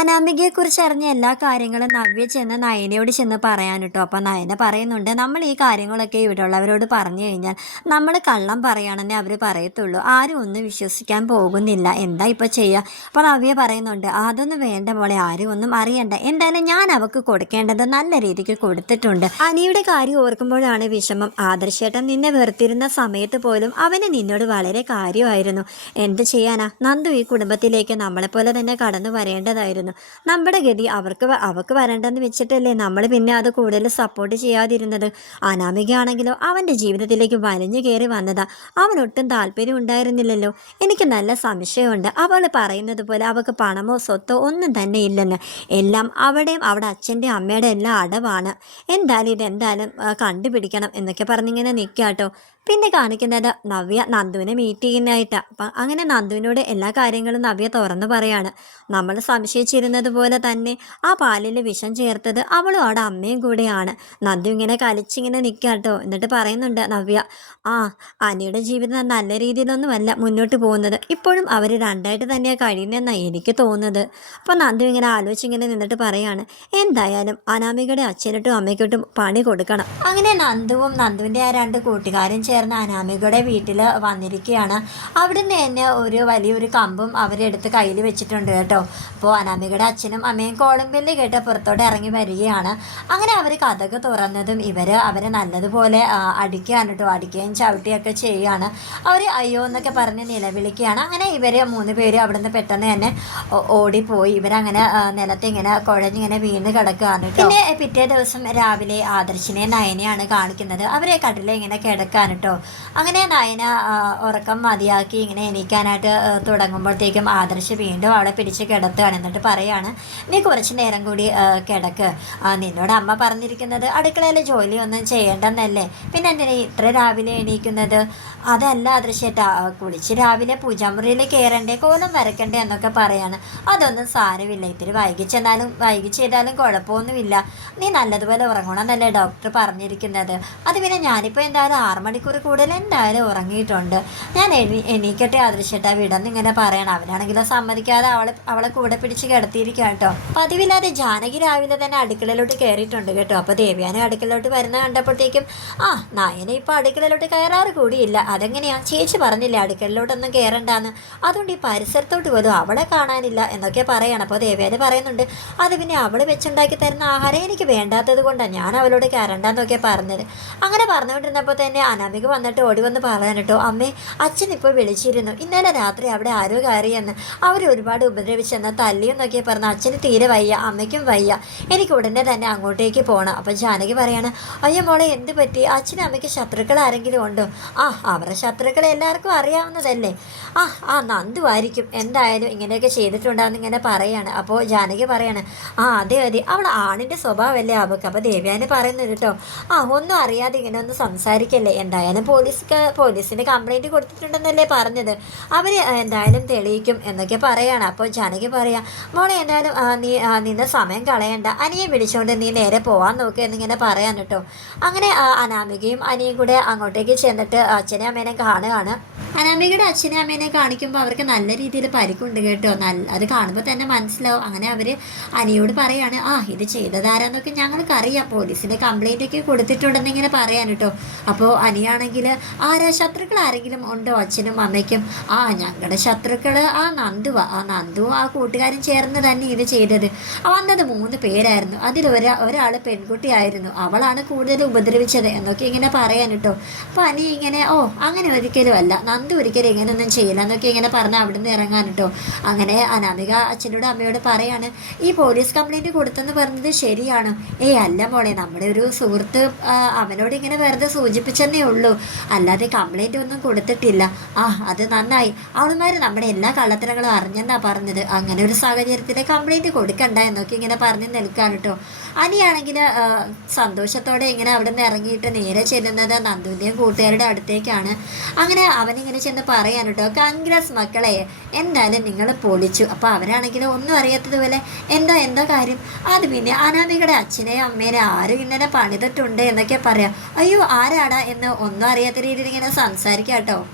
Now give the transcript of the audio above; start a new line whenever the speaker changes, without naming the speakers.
അനാമികയെക്കുറിച്ച് അറിഞ്ഞ എല്ലാ കാര്യങ്ങളും നവ്യ ചെന്ന് നയനയോട് ചെന്ന് പറയാൻ കേട്ടോ അപ്പം നയന പറയുന്നുണ്ട് നമ്മൾ ഈ കാര്യങ്ങളൊക്കെ ഇവിടെ ഉള്ളവരോട് പറഞ്ഞു കഴിഞ്ഞാൽ നമ്മൾ കള്ളം പറയുകയാണെന്നേ അവർ പറയത്തുള്ളൂ. ആരും ഒന്നും വിശ്വസിക്കാൻ പോകുന്നില്ല. എന്താ ഇപ്പോൾ ചെയ്യുക അപ്പോൾ നവ്യ പറയുന്നുണ്ട് അതൊന്നും വേണ്ട പോലെ ആരും ഒന്നും അറിയണ്ട. എന്തായാലും ഞാൻ അവൾക്ക് കൊടുക്കേണ്ടത് നല്ല രീതിക്ക് കൊടുത്തിട്ടുണ്ട്. അനിയുടെ കാര്യം ഓർക്കുമ്പോഴാണ് വിഷമം. ആദർശേട്ടൻ നിന്നെ വെറുത്തിരുന്ന സമയത്ത് പോലും അവന് നിന്നോട് വളരെ കാര്യമായിരുന്നു. എന്ത് ചെയ്യാനാ? നന്ദു ഈ കുടുംബത്തിലേക്ക് നമ്മളെപ്പോലെ തന്നെ കടന്നു വരേണ്ടതായിരുന്നു. നമ്മുടെ ഗതി അവർക്ക് അവർക്ക് വരണ്ടെന്ന് വെച്ചിട്ടല്ലേ നമ്മൾ പിന്നെ അത് കൂടുതൽ സപ്പോർട്ട് ചെയ്യാതിരുന്നത്. അനാമികയാണെങ്കിലോ അവന്റെ ജീവിതത്തിലേക്ക് വലിഞ്ഞു കയറി വന്നതാ. അവനൊട്ടും താല്പര്യം ഉണ്ടായിരുന്നില്ലല്ലോ. എനിക്ക് നല്ല സംശയമുണ്ട്. അവൾ പറയുന്നത് പോലെ അവൾക്ക് പണമോ സ്വത്തോ ഒന്നും തന്നെ ഇല്ലെന്ന്. എല്ലാം അവിടെയും അവിടെ അച്ഛന്റെ അമ്മയുടെ എല്ലാം അടവാണ്. എന്തായാലും ഇതെന്തായാലും കണ്ടുപിടിക്കണം എന്നൊക്കെ പറഞ്ഞിങ്ങനെ നിൽക്കാട്ടോ. പിന്നെ കാണിക്കുന്നത് നവ്യ നന്ദുവിനെ മീറ്റ് ചെയ്യുന്നതായിട്ടാണ് അപ്പം അങ്ങനെ നന്ദുവിനോട് എല്ലാ കാര്യങ്ങളും നവ്യ തുറന്നു പറയാണ്. നമ്മൾ സംശയിച്ചിരുന്നത് പോലെ തന്നെ ആ പാലിൽ വിഷം ചേർത്തത് അവളും അവിടെ അമ്മയും കൂടെയാണ്. നന്ദു ഇങ്ങനെ കലിച്ചിങ്ങനെ നിൽക്കാട്ടോ എന്നിട്ട് പറയുന്നുണ്ട് നവ്യ ആ അനിയുടെ ജീവിതം നല്ല രീതിയിലൊന്നുമല്ല മുന്നോട്ട് പോകുന്നത്. ഇപ്പോഴും അവർ രണ്ടായിട്ട് തന്നെയാണ് കഴിയുന്നതെന്നാണ് എനിക്ക് തോന്നുന്നത്. അപ്പം നന്ദു ഇങ്ങനെ ആലോചിച്ചിങ്ങനെ നിന്നിട്ട് പറയാണ് എന്തായാലും അനാമികയുടെ അച്ഛനോട്ടും അമ്മയ്ക്കോട്ടും പണി കൊടുക്കണം. അങ്ങനെ നന്ദുവും നന്ദുവിന്റെ ആ രണ്ട് കൂട്ടുകാരും ചേർന്ന് അനാമികയുടെ വീട്ടിൽ വന്നിരിക്കുകയാണ് അവിടുന്ന് തന്നെ ഒരു വലിയൊരു കമ്പും അവരെടുത്ത് കയ്യിൽ വെച്ചിട്ടുണ്ട് കേട്ടോ. അപ്പോൾ അനാമികയുടെ അച്ഛനും അമ്മയും കോളുമ്പില്ല് കേട്ട് പുറത്തോട്ട് ഇറങ്ങി വരികയാണ്. അങ്ങനെ അവർ കഥക് തുറന്നതും ഇവർ അവരെ നല്ലതുപോലെ അടിക്കുകയാണ് കേട്ടോ. അടിക്കുകയും ചവിട്ടുകയൊക്കെ ചെയ്യുകയാണ്. അവർ അയ്യോ എന്നൊക്കെ പറഞ്ഞ് നിലവിളിക്കുകയാണ്. അങ്ങനെ ഇവർ മൂന്ന് പേര് അവിടുന്ന് പെട്ടെന്ന് തന്നെ ഓടിപ്പോയി. ഇവരങ്ങനെ നിലത്ത് ഇങ്ങനെ കുഴഞ്ഞിങ്ങനെ വീണ് കിടക്കുകയാണ് പിന്നെ പിറ്റേ ദിവസം രാവിലെ ആദർശിനെ നയനെയാണ് കാണിക്കുന്നത്. അവരെ കട്ടിലെ ഇങ്ങനെ കിടക്കാൻ കേട്ടോ. അങ്ങനെ നയന ഉറക്കം മതിയാക്കി ഇങ്ങനെ എണീക്കാനായിട്ട് തുടങ്ങുമ്പോഴത്തേക്കും ആദർശ് വീണ്ടും അവളെ പിടിച്ച് കിടത്തുകയാണ്. എന്നിട്ട് പറയാണ് നീ കുറച്ച് നേരം കൂടി കിടക്ക്. നിന്നോട് അമ്മ പറഞ്ഞിരിക്കുന്നത് അടുക്കളയിലെ ജോലിയൊന്നും ചെയ്യേണ്ടെന്നല്ലേ. പിന്നെ എന്തിനാ ഇത്ര രാവിലെ എണീക്കുന്നത്? അതല്ല ആദർശേട്ടാ കുളിച്ച് രാവിലെ പൂജാമുറിയിൽ കയറണ്ടേ കോലം വരക്കണ്ടേ എന്നൊക്കെ പറയാണ്. അതൊന്നും സാരമില്ല. ഇത്തിരി വൈകി ചെയ്താലും കുഴപ്പമൊന്നുമില്ല. നീ നല്ലതുപോലെ ഉറങ്ങണം ഉറങ്ങണമെന്നല്ലേ ഡോക്ടർ പറഞ്ഞിരിക്കുന്നത്. അത് പിന്നെ ഞാനിപ്പോൾ എന്തായാലും ആറ് മണിക്കൂർ കൂടുതൽ എന്തായാലും ഉറങ്ങിയിട്ടുണ്ട്. ഞാൻ എണീ എണീക്കട്ടെ ആദർശേട്ടാ വിടന്ന് ഇങ്ങനെ പറയണം. അവനാണെങ്കിലും സമ്മതിക്കാതെ അവളെ അവളെ കൂടെ പിടിച്ച് കിടത്തിയിരിക്കുക കേട്ടോ. പതിവില്ലാതെ ജാനകി രാവിലെ തന്നെ അടുക്കളയിലോട്ട് കയറിയിട്ടുണ്ട് കേട്ടോ. അപ്പോൾ ദേവ്യാനെ അടുക്കളയിലോട്ട് വരുന്ന കണ്ടപ്പോഴത്തേക്കും ആ നായനെ ഇപ്പോൾ അടുക്കളയിലോട്ട് കയറാറ് കൂടിയില്ല. അതെങ്ങനെയാ? ചേച്ചി പറഞ്ഞില്ല അടുക്കളയിലോട്ടൊന്നും കയറണ്ടാന്ന് അതുകൊണ്ട് ഈ പരിസരത്തോട്ട് പോലും അവളെ കാണാനില്ല എന്നൊക്കെ പറയണം. അപ്പോൾ ദേവ്യാന് പറയുന്നുണ്ട് അത് പിന്നെ അവൾ വെച്ചുണ്ടാക്കി തരുന്ന ആഹാരം എനിക്ക് വേണ്ടാത്തത് കൊണ്ടാണ് ഞാൻ അവളോട് കയറണ്ടെന്നൊക്കെ പറഞ്ഞത്. അങ്ങനെ പറഞ്ഞുകൊണ്ടിരുന്നപ്പോൾ തന്നെ അനാമിക വന്നിട്ട് ഓടി വന്ന് പറയാൻ കേട്ടോ. അമ്മേ അച്ഛൻ ഇപ്പോൾ വിളിച്ചിരുന്നു. ഇന്നലെ രാത്രി അവിടെ ആരോ കയറിയെന്ന്. അവർ ഒരുപാട് ഉപദ്രവിച്ചെന്ന് തല്ലിയെന്നൊക്കെ പറഞ്ഞ് അച്ഛന് തീരെ വയ്യ അമ്മയ്ക്കും വയ്യ. എനിക്ക് ഉടനെ തന്നെ അങ്ങോട്ടേക്ക് പോകണം അപ്പം ജാനകി പറയാണ് അയ്യോ മോളെ എന്ത് പറ്റി? അച്ഛനും അമ്മയ്ക്ക് ശത്രുക്കൾ ആരെങ്കിലും ഉണ്ടോ? ആ അവരുടെ ശത്രുക്കൾ എല്ലാവർക്കും അറിയാവുന്നതല്ലേ. ആ ആ നന്ദു ആയിരിക്കും. എന്തായാലും ഇങ്ങനെയൊക്കെ ചെയ്തിട്ടുണ്ടാകുന്ന ഇങ്ങനെ പറയാണ്. അപ്പോൾ ജാനകി പറയാണ് ആ അതെ അതെ. അവൾ ആണിന്റെ സ്വഭാവമല്ലേ അവൾക്ക്. അപ്പോൾ ദേവ്യാനി പറയുന്നത് കേട്ടോ ആ ഒന്നും അറിയാതെ ഇങ്ങനെ ഒന്ന് സംസാരിക്കല്ലേ? എന്തായാലും പോലീസ് പോലീസിന് കംപ്ലൈന്റ് കൊടുത്തിട്ടുണ്ടെന്നല്ലേ പറഞ്ഞത്. അവർ എന്തായാലും തെളിയിക്കും എന്നൊക്കെ പറയാണ്. അപ്പോൾ ജാനകി പറയാം മോളെ എന്തായാലും നീ നിന്റെ സമയം കളയണ്ട. അനിയെ വിളിച്ചുകൊണ്ട് നീ നേരെ പോവാൻ നോക്കുക എന്നിങ്ങനെ പറയാൻ കേട്ടോ. അങ്ങനെ അനാമികയും അനിയും കൂടെ അങ്ങോട്ടേക്ക് ചെന്നിട്ട് അച്ഛനെ അമ്മേനെ കാണുകയാണ്. അനാമികയുടെ അച്ഛനെ അമ്മേനെ കാണിക്കുമ്പോൾ അവർക്ക് നല്ല രീതിയിൽ പരിക്കുണ്ട് കേട്ടോ. നല്ല അത് കാണുമ്പോൾ തന്നെ മനസ്സിലാവും. അങ്ങനെ അവർ അനിയോട് പറയാണ് ആ ഇത് ചെയ്തതാരാന്നൊക്കെ ഞങ്ങൾക്കറിയാം. പോലീസിന്റെ കംപ്ലൈന്റ് ഒക്കെ കൊടുത്തിട്ടുണ്ടെന്ന് ഇങ്ങനെ പറയാൻ കേട്ടോ. അപ്പോൾ അനിയാണെങ്കിൽ ആരാ? ശത്രുക്കൾ ആരെങ്കിലും ഉണ്ടോ? അച്ഛനും അമ്മയ്ക്കും? ആ ഞങ്ങളുടെ ശത്രുക്കൾ ആ നന്ദുവ ആ നന്ദുവും ആ കൂട്ടുകാരും ചേർന്ന് തന്നെ ഇത് ചെയ്തത്. വന്നത് മൂന്ന് പേരായിരുന്നു. അതിൽ ഒരാ ഒരാൾ പെൺകുട്ടിയായിരുന്നു. അവളാണ് കൂടുതൽ ഉപദ്രവിച്ചത് എന്നൊക്കെ ഇങ്ങനെ പറയാൻ കേട്ടോ. അപ്പോൾ അനി ഇങ്ങനെ ഓ അങ്ങനെ ഒരിക്കലും അല്ല. നന്ദു ഒരിക്കലും ഇങ്ങനെയൊന്നും ചെയ്യില്ല എന്നൊക്കെ ഇങ്ങനെ പറഞ്ഞ് അവിടെ നിന്ന് ഇറങ്ങാൻ കേട്ടോ. അങ്ങനെ അനാമിക അച്ഛനോട് അമ്മയോട് പറയാണ് ഈ പോലീസ് കംപ്ലൈന്റ് കൊടുത്തെന്ന് പറഞ്ഞത് ശരിയാണ്. ഏയ് അല്ല മോളെ നമ്മുടെ ഒരു സുഹൃത്ത് അവനോട് ഇങ്ങനെ വെറുതെ സൂചിപ്പിച്ചെന്നേ ഉള്ളൂ. അല്ലാതെ കംപ്ലൈന്റ് ഒന്നും കൊടുത്തിട്ടില്ല. ആ അത് നന്നായി. അവളുമാർ നമ്മുടെ എല്ലാ കള്ളത്തരങ്ങളും അറിഞ്ഞെന്നാ പറഞ്ഞത്. അങ്ങനെ ഒരു സാഹചര്യത്തിൽ കംപ്ലൈന്റ് കൊടുക്കണ്ട എന്നൊക്കെ ഇങ്ങനെ പറഞ്ഞ് നിൽക്കാൻ കേട്ടോ. അനിയാണെങ്കിൽ സന്തോഷത്തോടെ ഇങ്ങനെ അവിടെ നിന്ന് ഇറങ്ങിയിട്ട് നേരെ ചെല്ലുന്നത് നന്ദുവിന്റെയും കൂട്ടുകാരുടെ അടുത്തേക്കാണ്. അങ്ങനെ അവനിങ്ങനെ ചെന്ന് പറയാൻ കേട്ടോ കോൺഗ്രസ് മക്കളെ എന്തായാലും നിങ്ങൾ പൊളിച്ചു. അപ്പോൾ അവരാണെങ്കിൽ ഒന്നും അറിയാത്തതുപോലെ എന്താ എന്താ കാര്യം? അത് പിന്നെ അനാമികയുടെ അച്ഛനെയും അമ്മേനെ ആരും ഇങ്ങനെ പണിതിട്ടുണ്ട് എന്നൊക്കെ പറയാം. അയ്യോ ആരാടാ എന്ന് ഒന്നും അറിയാത്ത രീതിയിൽ ഇങ്ങനെ സംസാരിക്കാം കേട്ടോ.